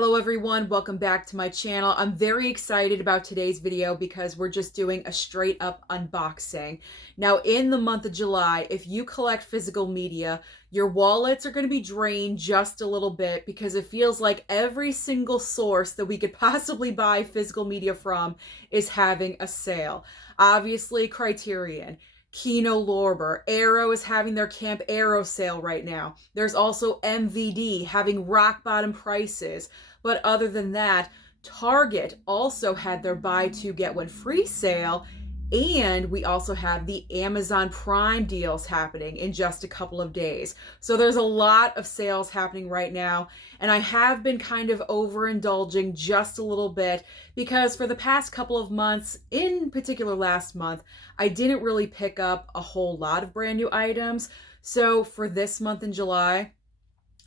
Hello everyone, welcome back to my channel. I'm very excited about today's video because we're just doing a straight up unboxing. Now in the month of July, if you collect physical media, your wallets are going to be drained just a little bit because it feels like every single source that we could possibly buy physical media from is having a sale. Obviously Criterion, Kino Lorber, Arrow is having their Camp Arrow sale right now. There's also MVD having rock bottom prices. But other than that, Target also had their buy two get one free sale. And we also have the Amazon Prime deals happening in just a couple of days. So there's a lot of sales happening right now. And I have been kind of overindulging just a little bit because for the past couple of months, in particular last month, I didn't really pick up a whole lot of brand new items. So for this month in July,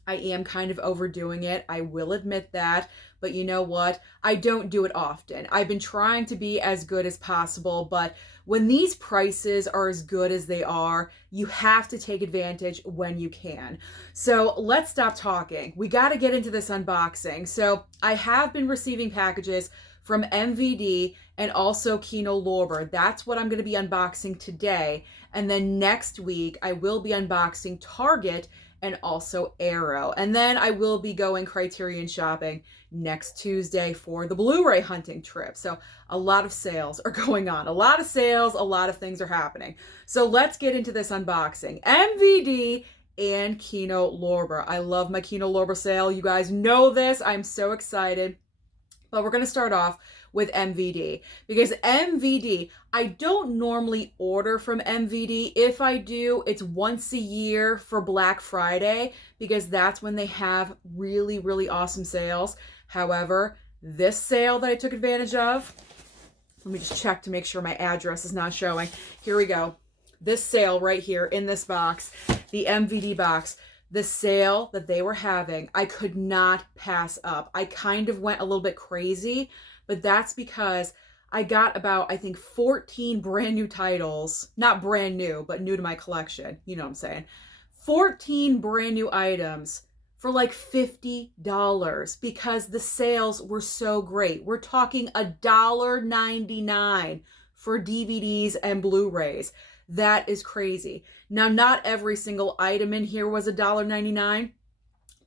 I am kind of overdoing it. I will admit that, but you know what? I don't do it often. I've been trying to be as good as possible, but when these prices are as good as they are, you have to take advantage when you can. So let's stop talking. We got to get into this unboxing. So I have been receiving packages from MVD and also Kino Lorber. That's what I'm going to be unboxing today. And then next week, I will be unboxing Target and also Arrow. And then I will be going Criterion shopping next Tuesday for the Blu-ray hunting trip. So a lot of sales are going on. A lot of sales, a lot of things are happening. So let's get into this unboxing. MVD and Kino Lorber. I love my Kino Lorber sale. You guys know this. I'm so excited. But we're going to start off with MVD because MVD, I don't normally order from MVD. If I do, it's once a year for Black Friday because that's when they have really, really awesome sales. However, this sale that I took advantage of, let me just check to make sure my address is not showing. Here we go. This sale right here in this box, the MVD box, the sale that they were having, I could not pass up. I kind of went a little bit crazy, but that's because I got about, I think, 14 brand new titles. Not brand new, but new to my collection. You know what I'm saying? 14 brand new items for like $50 because the sales were so great. We're talking $1.99 for DVDs and Blu-rays. That is crazy. Now, not every single item in here was $1.99,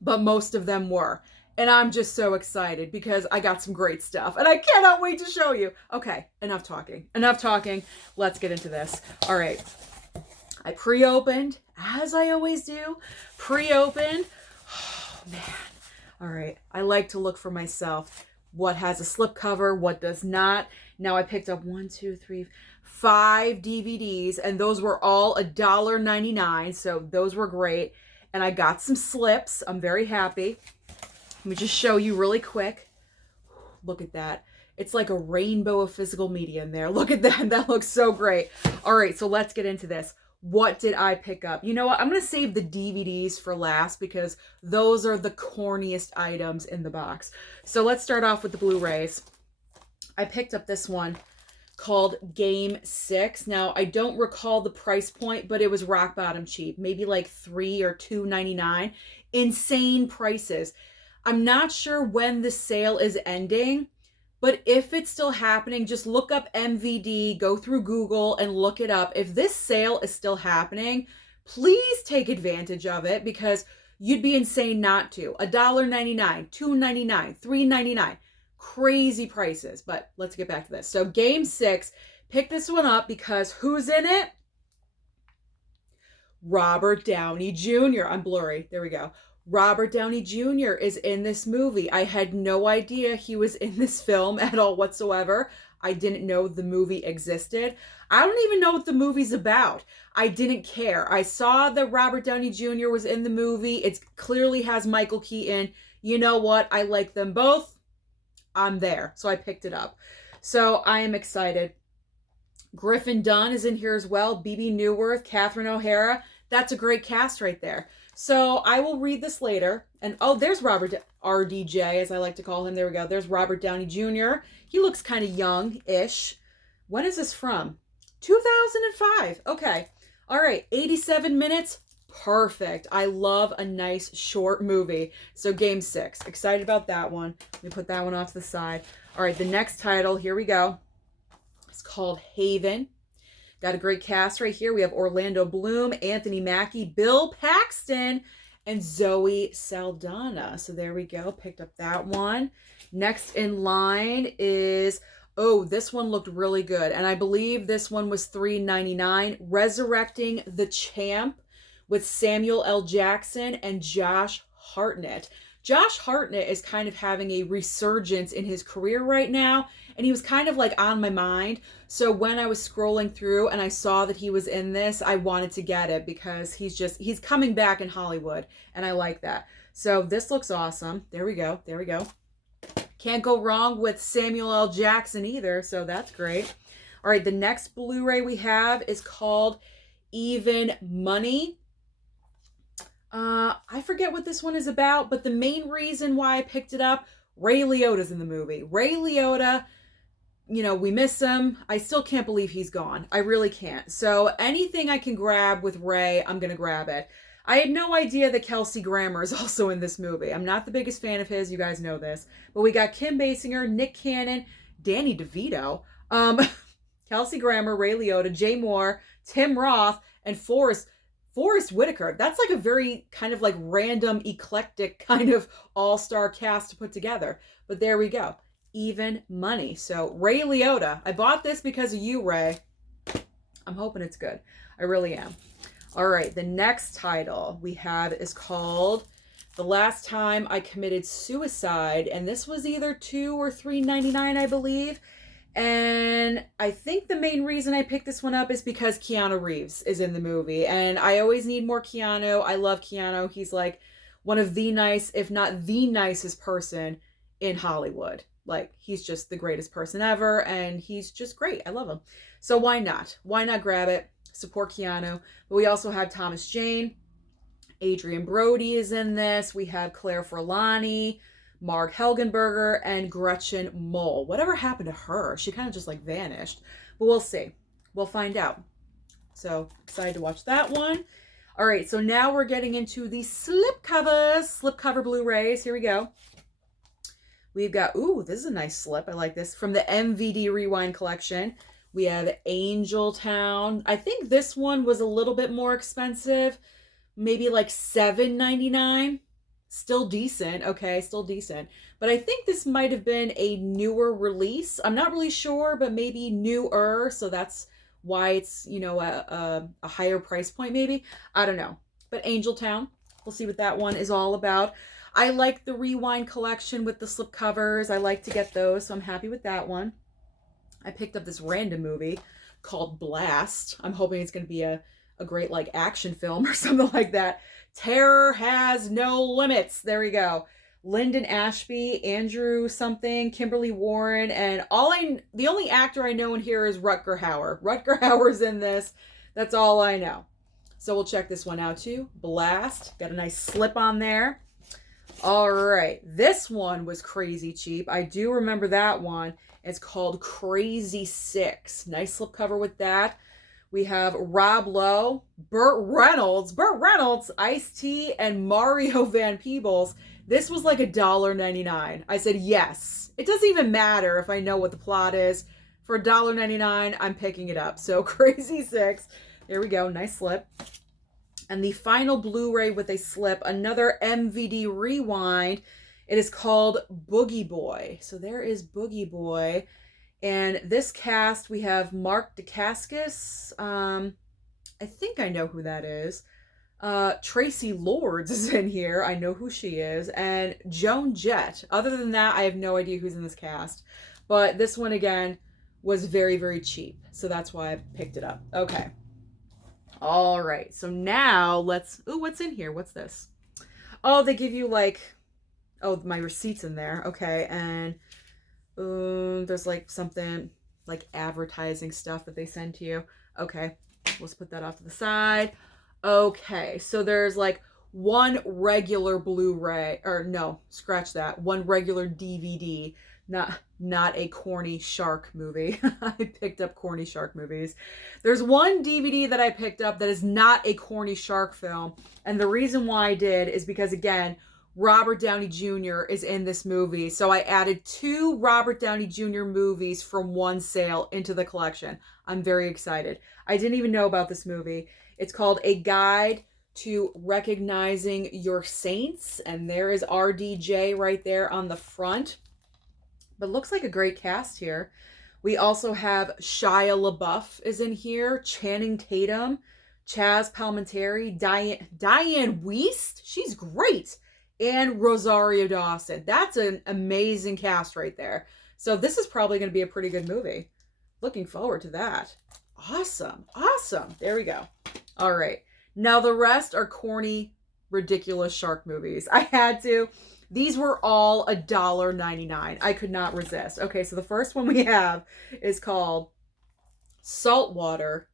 but most of them were. And I'm just so excited because I got some great stuff and I cannot wait to show you. Okay, enough talking. Enough talking. Let's get into this. All right. I pre-opened, as I always do. Pre-opened. Oh, man. All right. I like to look for myself. What has a slipcover, what does not. Now I picked up 5 DVDs, and those were all $1.99, so those were great. And I got some slips. I'm very happy. Let me just show you really quick. Look at that. It's like a rainbow of physical media in there. Look at that. That looks so great. All right, so let's get into this. What did I pick up? You know what? I'm going to save the DVDs for last because those are the corniest items in the box. So let's start off with the Blu-rays. I picked up this one called Game 6. Now, I don't recall the price point, but it was rock bottom cheap. Maybe like $3 or $2.99. Insane prices. I'm not sure when the sale is ending, but if it's still happening, just look up MVD, go through Google and look it up. If this sale is still happening, please take advantage of it because you'd be insane not to. $1.99, $2.99, $3.99. Crazy prices, but let's get back to this. So Game 6, pick this one up because who's in it? Robert Downey Jr. I'm blurry. There we go. Robert Downey Jr. is in this movie. I had no idea he was in this film at all whatsoever. I didn't know the movie existed. I don't even know what the movie's about. I didn't care. I saw that Robert Downey Jr. was in the movie. It clearly has Michael Keaton. You know what? I like them both. I'm there. So I picked it up. So I am excited. Griffin Dunn is in here as well. Bebe Neuwirth, Catherine O'Hara. That's a great cast right there. So I will read this later. And oh, there's Robert RDJ, as I like to call him. There we go. There's Robert Downey Jr. He looks kind of young-ish. When is this from? 2005. Okay. All right. 87 minutes. Perfect. I love a nice short movie. So Game 6. Excited about that one. Let me put that one off to the side. All right, the next title, here we go. It's called Haven. Got a great cast right here. We have Orlando Bloom, Anthony Mackie, Bill Paxton, and Zoe Saldana. So there we go. Picked up that one. Next in line is, oh, this one looked really good. And I believe this one was $3.99. Resurrecting the Champ with Samuel L. Jackson and Josh Hartnett. Josh Hartnett is kind of having a resurgence in his career right now, and he was kind of like on my mind. So when I was scrolling through and I saw that he was in this, I wanted to get it because he's coming back in Hollywood, and I like that. So this looks awesome. There we go. There we go. Can't go wrong with Samuel L. Jackson either, so that's great. All right, the next Blu-ray we have is called Even Money. I forget what this one is about, but the main reason why I picked it up, Ray Liotta's in the movie. Ray Liotta, you know, we miss him. I still can't believe he's gone. I really can't. So anything I can grab with Ray, I'm going to grab it. I had no idea that Kelsey Grammer is also in this movie. I'm not the biggest fan of his. You guys know this. But we got Kim Basinger, Nick Cannon, Danny DeVito, Kelsey Grammer, Ray Liotta, Jay Moore, Tim Roth, and Forrest Whitaker. That's like a very kind of like random, eclectic kind of all-star cast to put together. But there we go. Even Money. So Ray Liotta. I bought this because of you, Ray. I'm hoping it's good. I really am. All right. The next title we have is called The Last Time I Committed Suicide. And this was either $2 or $3.99, I believe. And I think the main reason I picked this one up is because Keanu Reeves is in the movie. And I always need more Keanu. I love Keanu. He's like one of the nice, if not the nicest person in Hollywood. Like, he's just the greatest person ever. And he's just great. I love him. So why not? Why not grab it? Support Keanu. But we also have Thomas Jane. Adrian Brody is in this. We have Claire Forlani, Marg Helgenberger, and Gretchen Mol. Whatever happened to her? She kind of just like vanished. But we'll see. We'll find out. So excited to watch that one. All right, so now we're getting into the slipcover Blu-rays. Here we go. We've got, ooh, this is a nice slip. I like this. From the MVD Rewind collection. We have Angel Town. I think this one was a little bit more expensive. Maybe like $7.99. Still decent. Okay, still decent. But I think this might have been a newer release. I'm not really sure, but maybe newer. So that's why it's, you know, a higher price point maybe. I don't know. But Angel Town, we'll see what that one is all about. I like the Rewind collection with the slipcovers. I like to get those, so I'm happy with that one. I picked up this random movie called Blast. I'm hoping it's going to be a great like action film or something like that. Terror Has No Limits. There we go. Lyndon Ashby, Andrew something, Kimberly Warren, and the only actor I know in here is Rutger Hauer. Rutger Hauer's in this. That's all I know. So we'll check this one out too. Blast. Got a nice slip on there. All right. This one was crazy cheap. I do remember that one. It's called Crazy 6. Nice slipcover with that. We have Rob Lowe, Burt Reynolds, Ice-T, and Mario Van Peebles. This was like $1.99. I said yes. It doesn't even matter if I know what the plot is. For $1.99, I'm picking it up. So Crazy 6. There we go. Nice slip. And the final Blu-ray with a slip, another MVD Rewind. It is called Boogie Boy. So there is Boogie Boy. And this cast, we have Mark Dacascos. I think I know who that is. Tracy Lords is in here. I know who she is. And Joan Jett. Other than that, I have no idea who's in this cast. But this one, again, was very, very cheap. So that's why I picked it up. Okay. All right. So now let's... Ooh, what's in here? What's this? Oh, they give you like... Oh, my receipt's in there. Okay. And there's like something like advertising stuff that they send to you. Okay. Let's put that off to the side. Okay. So there's like one regular Blu-ray, or no, scratch that. One regular DVD. Not a corny shark movie. I picked up corny shark movies. There's one DVD that I picked up that is not a corny shark film. And the reason why I did is because, again, Robert Downey Jr. is in this movie. So I added 2 Robert Downey Jr. movies from one sale into the collection. I'm very excited. I didn't even know about this movie. It's called A Guide to Recognizing Your Saints. And there is RDJ right there on the front. But looks like a great cast here. We also have Shia LaBeouf is in here, Channing Tatum, Chaz Palminteri, Diane Wiest, she's great, and Rosario Dawson. That's an amazing cast right there. So this is probably going to be a pretty good movie. Looking forward to that. Awesome. Awesome. There we go. All right. Now the rest are corny, ridiculous shark movies. I had to. These were all $1.99. I could not resist. Okay, so the first one we have is called Saltwater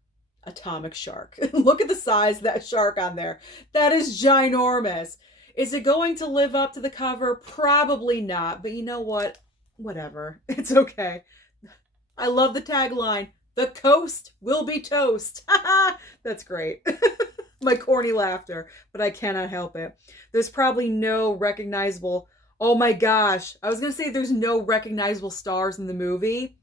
Atomic Shark. Look at the size of that shark on there. That is ginormous. Is it going to live up to the cover? Probably not. But you know what? Whatever. It's okay. I love the tagline. The coast will be toast. That's great. My corny laughter, but I cannot help it. There's probably no recognizable, oh my gosh, I was going to say there's no recognizable stars in the movie.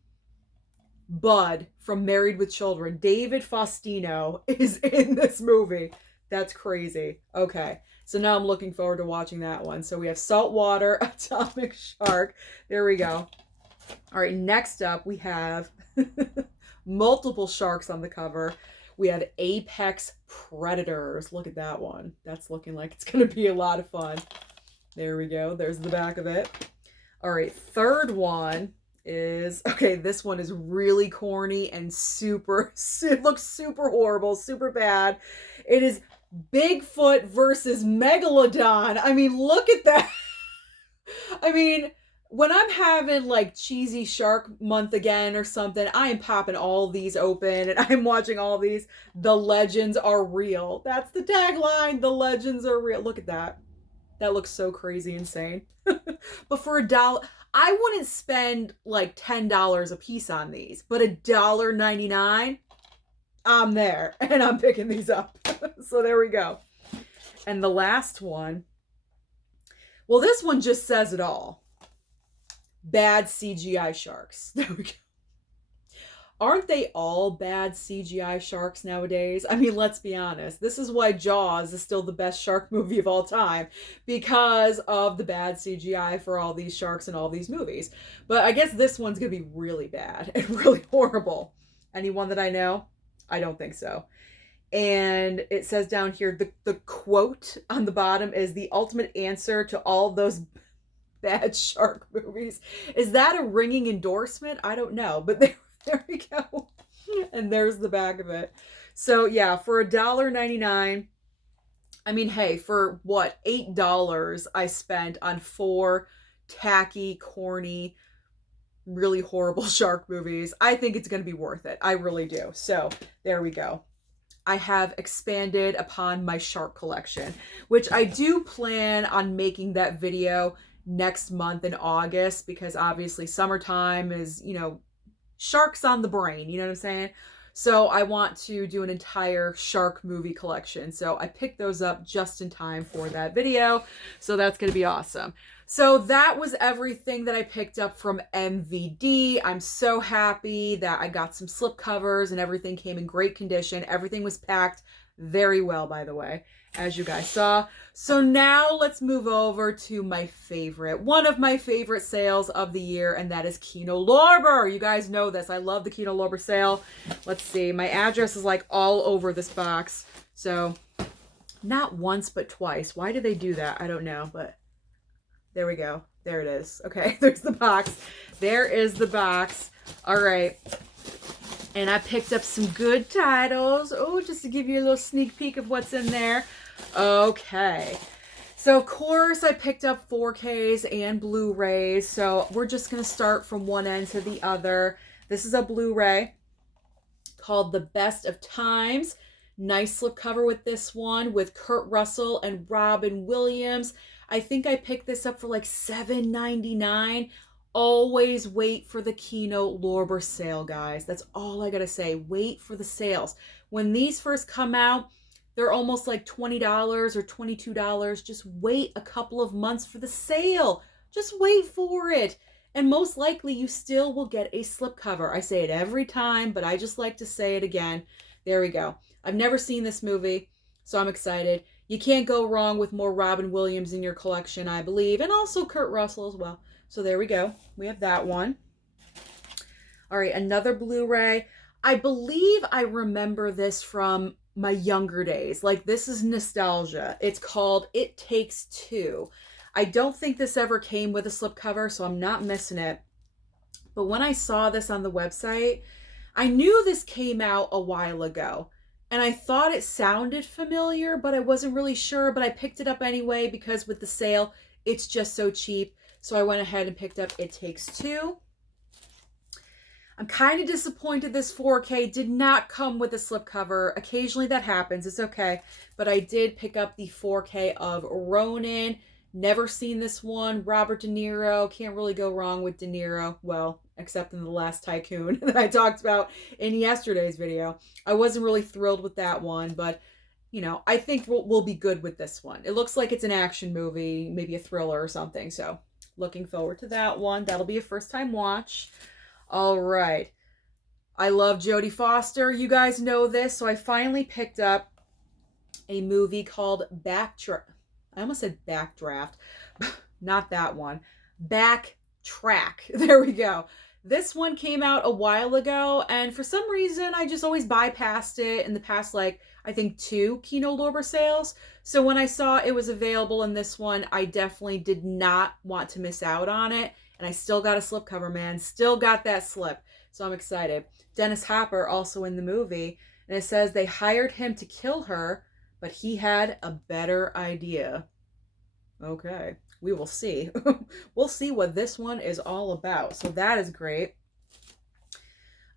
Bud from Married with Children, David Faustino, is in this movie. That's crazy. Okay, so now I'm looking forward to watching that one. So we have Saltwater Atomic Shark. There we go. All right, next up we have multiple sharks on the cover. We have Apex Predators. Look at that one. That's looking like it's going to be a lot of fun. There we go. There's the back of it. All right, third one is, okay, this one is really corny and it looks super horrible, super bad. It is Bigfoot versus Megalodon. I mean, look at that. I mean, when I'm having like cheesy shark month again or something, I am popping all these open and I'm watching all these. The legends are real. That's the tagline. The legends are real. Look at that. That looks so crazy insane. But for $1, I wouldn't spend like $10 a piece on these, but $1.99, I'm there and I'm picking these up. So there we go. And the last one, well, this one just says it all. Bad CGI sharks. There we go. Aren't they all bad CGI sharks nowadays? I mean, let's be honest. This is why Jaws is still the best shark movie of all time, because of the bad CGI for all these sharks in all these movies. But I guess this one's going to be really bad and really horrible. Anyone that I know? I don't think so. And it says down here, the quote on the bottom is the ultimate answer to all those bad shark movies. Is that a ringing endorsement? I don't know, but there we go. And there's the back of it. So yeah, for $1.99, I mean, hey, for what, $8 I spent on 4 tacky, corny, really horrible shark movies. I think it's going to be worth it. I really do. So there we go. I have expanded upon my shark collection, which I do plan on making that video next month in August, because obviously summertime is, you know, sharks on the brain, you know what I'm saying? So I want to do an entire shark movie collection. So I picked those up just in time for that video. So that's going to be awesome. So that was everything that I picked up from MVD. I'm so happy that I got some slip covers and everything came in great condition. Everything was packed very well, by the way, as you guys saw. So now let's move over to my favorite, one of my favorite sales of the year, and that is Kino Lorber. You guys know this. I love the Kino Lorber sale. Let's see. My address is like all over this box. So not once, but twice. Why do they do that? I don't know, but there we go. There it is. Okay, there's the box. There is the box. All right. And I picked up some good titles. Oh, just to give you a little sneak peek of what's in there. Okay. So, of course, I picked up 4Ks and Blu-rays. So, we're just going to start from one end to the other. This is a Blu-ray called The Best of Times. Nice slipcover with this one with Kurt Russell and Robin Williams. I think I picked this up for like $7.99. Always wait for the Kino Lorber sale, guys. That's all I gotta say. Wait for the sales. When these first come out, they're almost like $20 or $22. Just wait a couple of months for the sale. Just wait for it. And most likely you still will get a slipcover. I say it every time, but I just like to say it again. There we go. I've never seen this movie, so I'm excited. You can't go wrong with more Robin Williams in your collection, I believe, and also Kurt Russell as well. So there we go. We have that one. All right, another Blu-ray. I believe I remember this from my younger days. Like, this is nostalgia. It's called It Takes Two. I don't think this ever came with a slipcover, so I'm not missing it. But when I saw this on the website, I knew this came out a while ago. And I thought it sounded familiar, but I wasn't really sure. But I picked it up anyway because with the sale, it's just so cheap. So I went ahead and picked up It Takes Two. I'm kind of disappointed this 4K did not come with a slipcover. Occasionally that happens. It's okay. But I did pick up the 4K of Ronin. Never seen this one. Robert De Niro. Can't really go wrong with De Niro. Well, except in The Last Tycoon that I talked about in yesterday's video. I wasn't really thrilled with that one, but you know, I think we'll be good with this one. It looks like it's an action movie, maybe a thriller or something. So looking forward to that one. That'll be a first time watch. All right. I love Jodie Foster. You guys know this. So I finally picked up a movie called Backdraft. I almost said Backdraft. Not that one. Backtrack. There we go. This one came out a while ago, and for some reason, I just always bypassed it in the past, like, I think 2 Kino Lorber sales. So when I saw it was available in this one, I definitely did not want to miss out on it. And I still got a slipcover, man. Still got that slip. So I'm excited. Dennis Hopper also in the movie. And it says they hired him to kill her, but he had a better idea. Okay. We will see. We'll see what this one is all about. So that is great.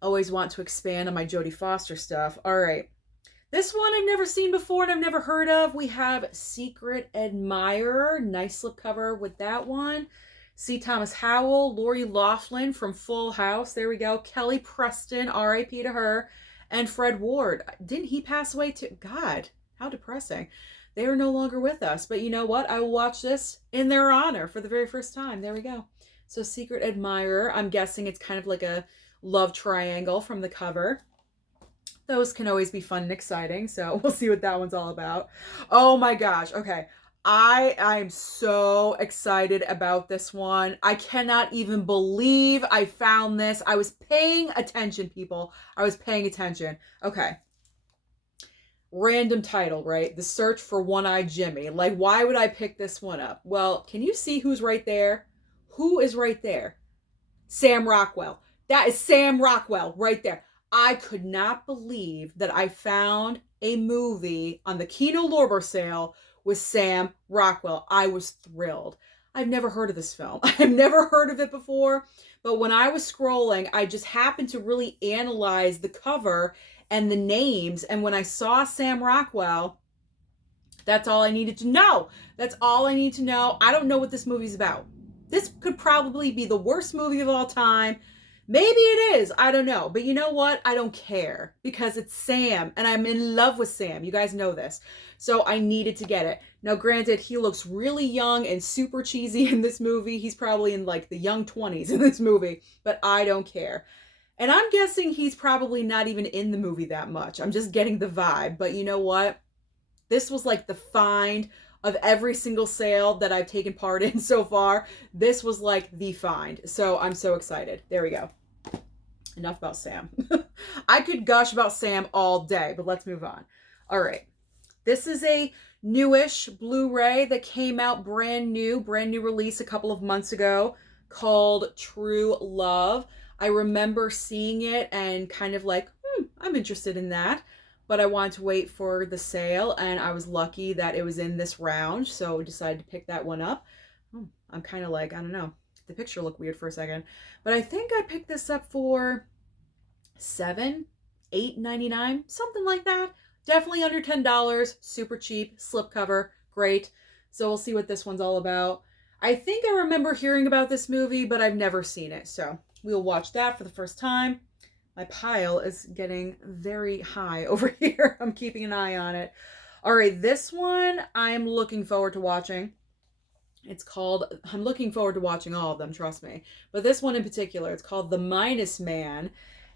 Always want to expand on my Jodie Foster stuff. All right. This one I've never seen before and I've never heard of. We have Secret Admirer. Nice slipcover with that one. C. Thomas Howell, Lori Loughlin from Full House. There we go. Kelly Preston, R.I.P. to her. And Fred Ward. Didn't he pass away too? God, how depressing. They are no longer with us. But you know what? I will watch this in their honor for the very first time. There we go. So Secret Admirer. I'm guessing it's kind of like a love triangle from the cover. Those can always be fun and exciting. So we'll see what that one's all about. Oh my gosh. Okay. I'm so excited about this one. I cannot even believe I found this. I was paying attention, people. I was paying attention. Okay. Random title, right? The Search for One-Eyed Jimmy. Like, why would I pick this one up? Well, can you see who's right there? Who is right there? Sam Rockwell. That is Sam Rockwell right there. I could not believe that I found a movie on the Kino Lorber sale with Sam Rockwell. I was thrilled. I've never heard of this film. I've never heard of it before, but when I was scrolling, I just happened to really analyze the cover and the names, and when I saw Sam Rockwell, that's all I needed to know. That's all I need to know. I don't know what this movie's about. This could probably be the worst movie of all time. Maybe it is. I don't know. But you know what? I don't care because it's Sam and I'm in love with Sam. You guys know this. So I needed to get it. Now, granted, he looks really young and super cheesy in this movie. He's probably in like the young 20s in this movie, but I don't care. And I'm guessing he's probably not even in the movie that much. I'm just getting the vibe. But you know what? This was like the find of every single sale that I've taken part in so far. This was like the find. So I'm so excited. There we go. Enough about Sam. I could gush about Sam all day, but let's move on. All right. This is a newish Blu-ray that came out brand new release a couple of months ago called True Love. I remember seeing it and kind of like, I'm interested in that. But I wanted to wait for the sale, and I was lucky that it was in this round, so I decided to pick that one up. I'm kind of like, I don't know. The picture looked weird for a second. But I think I picked this up for $7, $8.99, something like that. Definitely under $10, super cheap, slipcover, great. So we'll see what this one's all about. I think I remember hearing about this movie, but I've never seen it. So we'll watch that for the first time. My pile is getting very high over here. I'm keeping an eye on it. All right, this one I'm looking forward to watching. It's called, I'm looking forward to watching all of them, trust me. But this one in particular, it's called The Minus Man.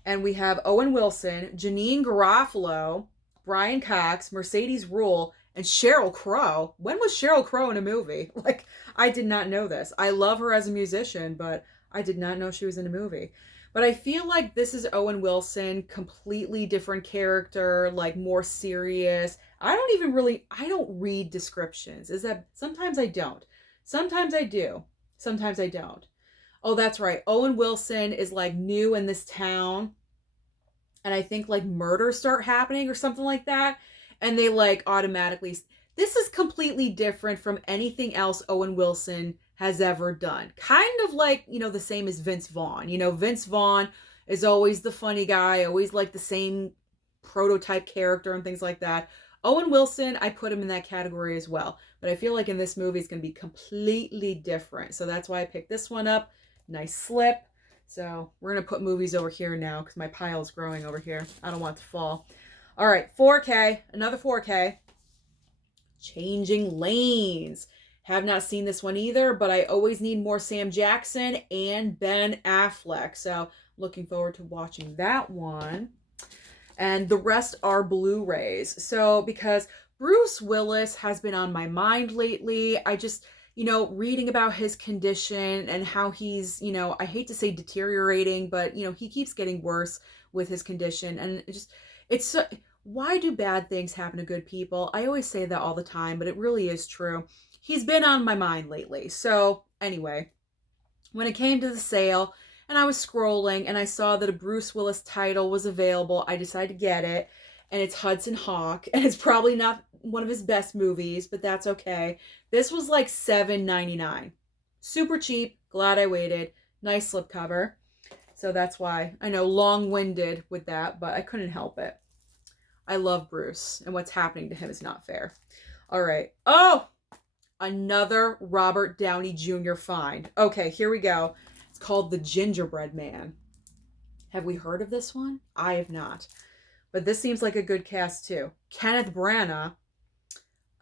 And we have Owen Wilson, Janine Garofalo, Brian Cox, Mercedes Ruehl, and Sheryl Crow. When was Sheryl Crow in a movie? Like, I did not know this. I love her as a musician, but I did not know she was in a movie. But I feel like this is Owen Wilson, completely different character, like more serious. I don't read descriptions. Is that, sometimes I don't. Sometimes I do. Sometimes I don't. Oh, that's right. Owen Wilson is like new in this town. And I think like murders start happening or something like that. And they like automatically. This is completely different from anything else Owen Wilson has ever done. Kind of like, the same as Vince Vaughn. Vince Vaughn is always the funny guy, always like the same prototype character and things like that. Owen Wilson, I put him in that category as well. But I feel like in this movie, it's going to be completely different. So that's why I picked this one up. Nice slip. So we're going to put movies over here now because my pile is growing over here. I don't want it to fall. All right, 4K. Another 4K. Changing Lanes. Have not seen this one either, but I always need more Sam Jackson and Ben Affleck. So looking forward to watching that one. And the rest are Blu-rays. So because Bruce Willis has been on my mind lately, I just, reading about his condition and how he's, I hate to say deteriorating, but, he keeps getting worse with his condition. And why do bad things happen to good people? I always say that all the time, but it really is true. He's been on my mind lately. So anyway, when it came to the sale, and I was scrolling and I saw that a Bruce Willis title was available. I decided to get it. And it's Hudson Hawk. And it's probably not one of his best movies, but that's okay. This was like $7.99. Super cheap. Glad I waited. Nice slipcover. So that's why. I know, long-winded with that, but I couldn't help it. I love Bruce. And what's happening to him is not fair. All right. Oh! Another Robert Downey Jr. find. Okay, here we go. It's called The Gingerbread Man. Have we heard of this one? I have not. But this seems like a good cast too. Kenneth Branagh.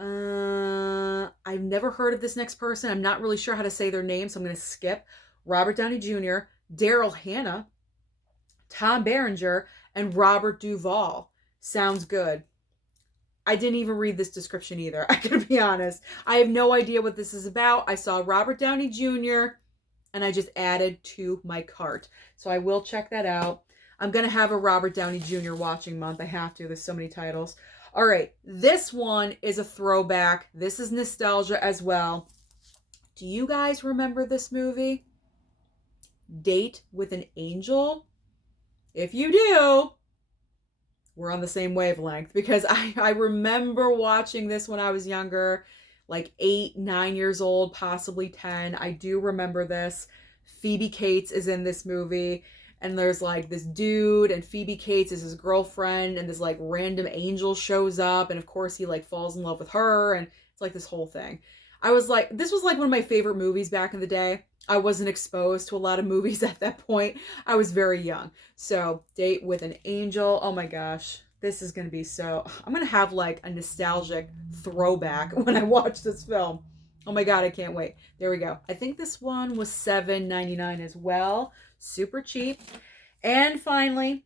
I've never heard of this next person. I'm not really sure how to say their name, so I'm going to skip. Robert Downey Jr., Daryl Hannah, Tom Berenger, and Robert Duvall. Sounds good. I didn't even read this description either. I gotta be honest. I have no idea what this is about. I saw Robert Downey Jr., and I just added to my cart. So I will check that out. I'm going to have a Robert Downey Jr. watching month. I have to. There's so many titles. All right. This one is a throwback. This is nostalgia as well. Do you guys remember this movie? Date with an Angel? If you do, we're on the same wavelength because I remember watching this when I was younger. Like 8, 9 years old, possibly 10. I do remember this. Phoebe Cates is in this movie. And there's like this dude and Phoebe Cates is his girlfriend. And this like random angel shows up. And of course he like falls in love with her. And it's like this whole thing. This was like one of my favorite movies back in the day. I wasn't exposed to a lot of movies at that point. I was very young. So Date with an Angel. Oh my gosh. This is going to be I'm going to have like a nostalgic throwback when I watch this film. Oh my God, I can't wait. There we go. I think this one was $7.99 as well. Super cheap. And finally,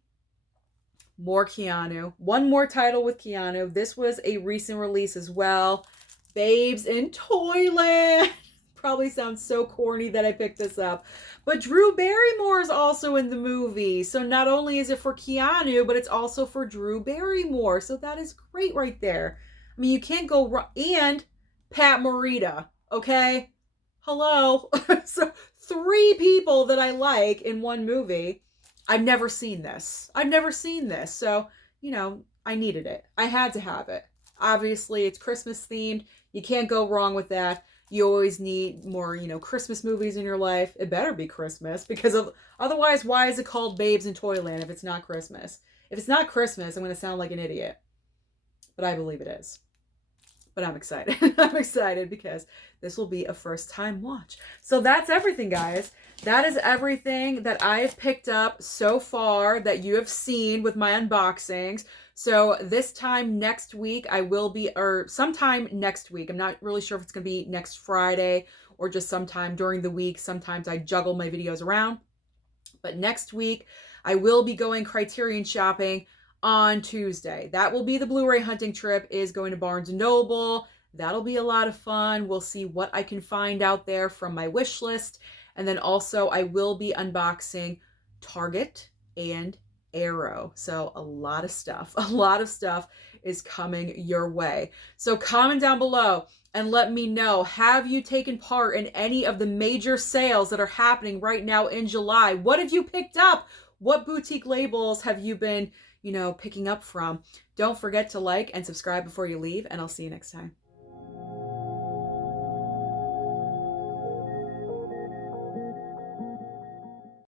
more Keanu. One more title with Keanu. This was a recent release as well. Babes in Toyland. Probably sounds so corny that I picked this up. But Drew Barrymore is also in the movie. So not only is it for Keanu, but it's also for Drew Barrymore. So that is great right there. I mean, you can't go wrong. And Pat Morita, okay? Hello. So 3 people that I like in one movie. I've never seen this. So, I needed it. I had to have it. Obviously, it's Christmas themed. You can't go wrong with that. You always need more, Christmas movies in your life. It better be Christmas because otherwise, why is it called Babes in Toyland if it's not Christmas? If it's not Christmas, I'm going to sound like an idiot. But I believe it is. but I'm excited. I'm excited because this will be a first time watch. So that's everything, guys. That is everything that I have picked up so far that you have seen with my unboxings. So this time next week, I will be, or sometime next week, I'm not really sure if it's going to be next Friday or just sometime during the week. Sometimes I juggle my videos around. But next week, I will be going Criterion shopping on Tuesday. That will be the Blu-ray hunting trip, is going to Barnes & Noble. That'll be a lot of fun. We'll see what I can find out there from my wish list. And then also I will be unboxing Target and Arrow. So a lot of stuff is coming your way. So comment down below and let me know, have you taken part in any of the major sales that are happening right now in July? What have you picked up? What boutique labels have you been, picking up from? Don't forget to like and subscribe before you leave, and I'll see you next time.